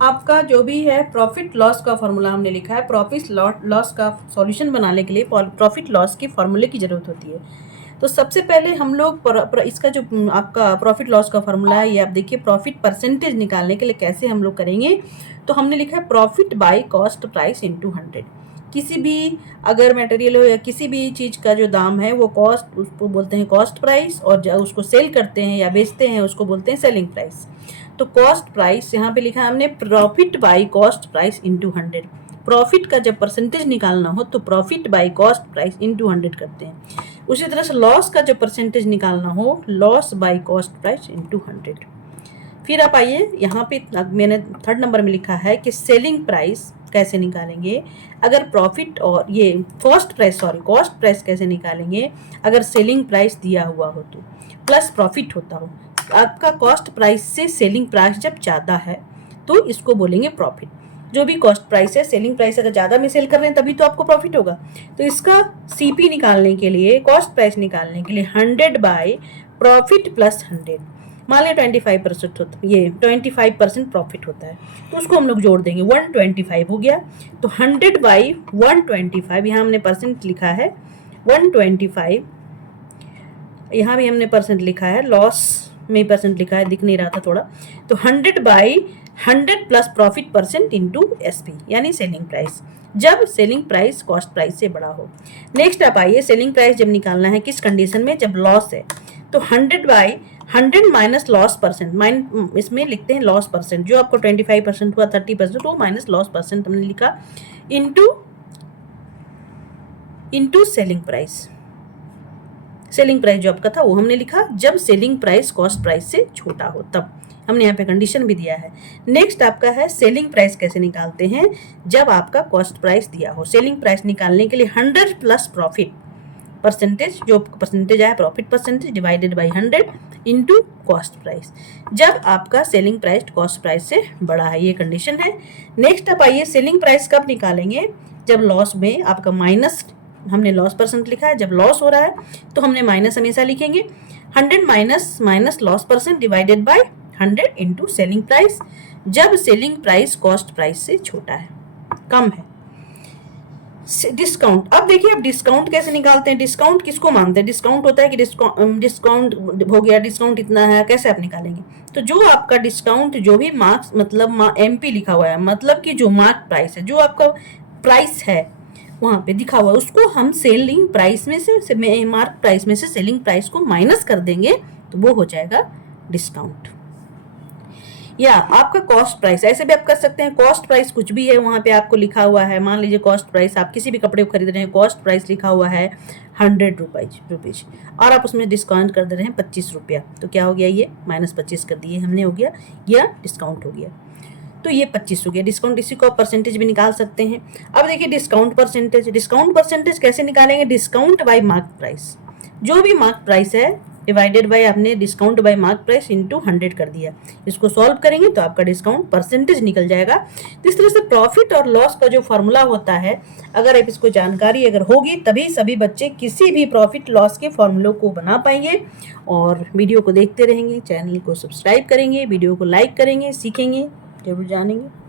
आपका जो भी है प्रॉफिट लॉस का फॉर्मूला हमने लिखा है। प्रॉफिट लॉस का सॉल्यूशन बनाने के लिए प्रॉफिट लॉस की फॉर्मूले की ज़रूरत होती है। तो सबसे पहले हम लोग इसका जो आपका प्रॉफिट लॉस का फॉर्मूला है, ये आप देखिए प्रॉफिट परसेंटेज निकालने के लिए कैसे हम लोग करेंगे। तो हमने लिखा है profit by cost price into 100। किसी भी अगर मटेरियल हो या किसी भी चीज़ का जो दाम है वो कॉस्ट, उसको बोलते हैं कॉस्ट प्राइस, और जब उसको सेल करते हैं या बेचते हैं उसको बोलते हैं सेलिंग प्राइस। तो कॉस्ट प्राइस यहाँ पे लिखा है हमने profit by cost price into 100। Profit का जब परसेंटेज निकालना हो तो profit by cost price into 100 करते हैं। उसी तरह से लॉस का जब परसेंटेज निकालना हो, loss by cost price into 100। फिर आप आइए यहाँ पे मैंने थर्ड नंबर में लिखा है कि सेलिंग प्राइस कैसे निकालेंगे अगर प्रॉफिट और ये कॉस्ट प्राइस कैसे निकालेंगे अगर सेलिंग प्राइस दिया हुआ हो तो प्लस प्रॉफिट होता हो। आपका कॉस्ट प्राइस से सेलिंग प्राइस जब ज़्यादा है तो इसको बोलेंगे प्रॉफिट। जो भी कॉस्ट प्राइस है, सेलिंग प्राइस अगर ज़्यादा में सेल कर रहे हैं तभी तो आपको प्रॉफिट होगा। तो इसका सीपी निकालने के लिए, कॉस्ट प्राइस निकालने के लिए 100 बाय प्रॉफिट प्लस 100, मान लिया 25% होता है, ये 25% प्रॉफिट होता है तो उसको हम लोग जोड़ देंगे, 125 हो गया। तो 100 बाई 125, यहाँ हमने परसेंट लिखा है 125, यहाँ भी हमने परसेंट लिखा है, लॉस में परसेंट लिखा है, दिख नहीं रहा था थोड़ा। तो 100 by 100 plus profit percent into SP यानी सेलिंग प्राइस, जब सेलिंग प्राइस कॉस्ट प्राइस से बड़ा हो। नेक्स्ट आप आइए, सेलिंग प्राइस जब निकालना है किस कंडीशन में, जब लॉस है। तो 100 बाई 100 माइनस लॉस परसेंट, इसमें लिखते हैं लॉस परसेंट, जो आपको 25% हुआ 30% वो माइनस लॉस परसेंट हमने लिखा into selling price. Selling price जो आपका था वो हमने लिखा जब सेलिंग प्राइस कॉस्ट प्राइस से छोटा हो, तब हमने यहाँ पे कंडीशन भी दिया है। नेक्स्ट आपका है सेलिंग प्राइस कैसे निकालते हैं जब आपका कॉस्ट प्राइस दिया हो। सेलिंग प्राइस निकालने के लिए 100 प्लस प्रॉफिट परसेंटेज, जो परसेंटेज आया profit percentage divided by 100 into cost price, जब आपका सेलिंग प्राइस कॉस्ट प्राइस से बड़ा है, ये कंडीशन है। नेक्स्ट आप आइए, सेलिंग प्राइस कब निकालेंगे, जब लॉस में आपका माइनस, हमने लॉस परसेंट लिखा है, जब लॉस हो रहा है तो हमने माइनस हमेशा लिखेंगे। 100 minus loss percent divided by 100 into selling price, जब सेलिंग प्राइस कॉस्ट प्राइस से छोटा है, कम है। डिस्काउंट, अब देखिए अब डिस्काउंट कैसे निकालते हैं। डिस्काउंट किसको मानते हैं, डिस्काउंट होता है कि डिस्काउंट हो गया, डिस्काउंट इतना है, कैसे आप निकालेंगे। तो जो आपका डिस्काउंट, जो भी मार्क्स मतलब MP लिखा हुआ है, मतलब कि जो मार्क प्राइस है, जो आपका प्राइस है वहाँ पे दिखा हुआ है, उसको हम सेलिंग प्राइस में से मार्क प्राइस में से सेलिंग प्राइस को माइनस कर देंगे तो वो हो जाएगा डिस्काउंट। या आपका कॉस्ट प्राइस, ऐसे भी आप कर सकते हैं। कॉस्ट प्राइस कुछ भी है वहाँ पे आपको लिखा हुआ है, मान लीजिए कॉस्ट प्राइस आप किसी भी कपड़े को खरीद रहे हैं, कॉस्ट प्राइस लिखा हुआ है 100 रुपीज और आप उसमें डिस्काउंट कर दे रहे हैं 25 रुपया, तो क्या हो गया, ये -25 कर दिए हमने, हो गया, या डिस्काउंट हो गया, तो ये 25 हो गया डिस्काउंट। इसी को आप परसेंटेज भी निकाल सकते हैं। अब देखिए डिस्काउंट परसेंटेज कैसे निकालेंगे, डिस्काउंट बाय मार्क प्राइस, जो भी मार्क प्राइस है डिवाइडेड बाय, आपने discount bye mark price into 100 कर दिया। इसको सॉल्व करेंगे तो आपका डिस्काउंट परसेंटेज निकल जाएगा। तो इस तरह से प्रॉफिट और लॉस का जो फॉर्मूला होता है, अगर आप इसको जानकारी अगर होगी तभी सभी बच्चे किसी भी प्रॉफिट लॉस के फॉर्मूलों को बना पाएंगे। और वीडियो को देखते रहेंगे, चैनल को सब्सक्राइब करेंगे, वीडियो को लाइक करेंगे, सीखेंगे, जरूर जानेंगे।